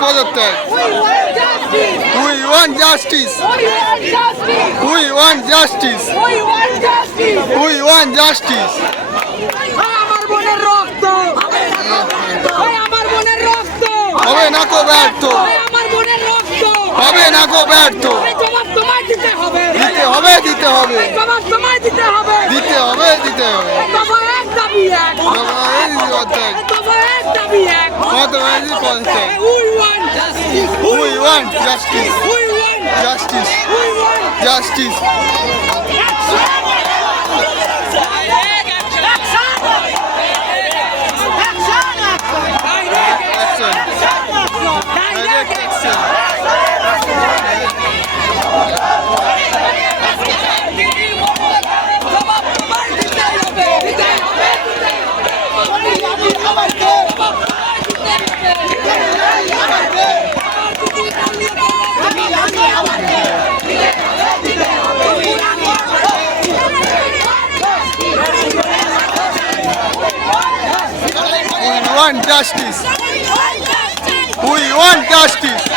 পদত্যাগ। We want justice. We want justice. We want justice. আমার বোনের রক্ত, আমার বোনের রক্ত হবে না কো ব্যর্থ, আমার বোনের রক্ত হবে না কো ব্যর্থ। জবাব তোমায় দিতে হবে, দিতে হবে, দিতে হবে, জবাব তোমায় দিতে হবে, দিতে হবে, দিতে হবে। দফা এক দাবি এক, পদত্যাগ। দফা এক দাবি এক। পদত্যাগ। We want justice. We want justice. We want Justice. We want Justice. Action. Direct action. We want justice. We want justice.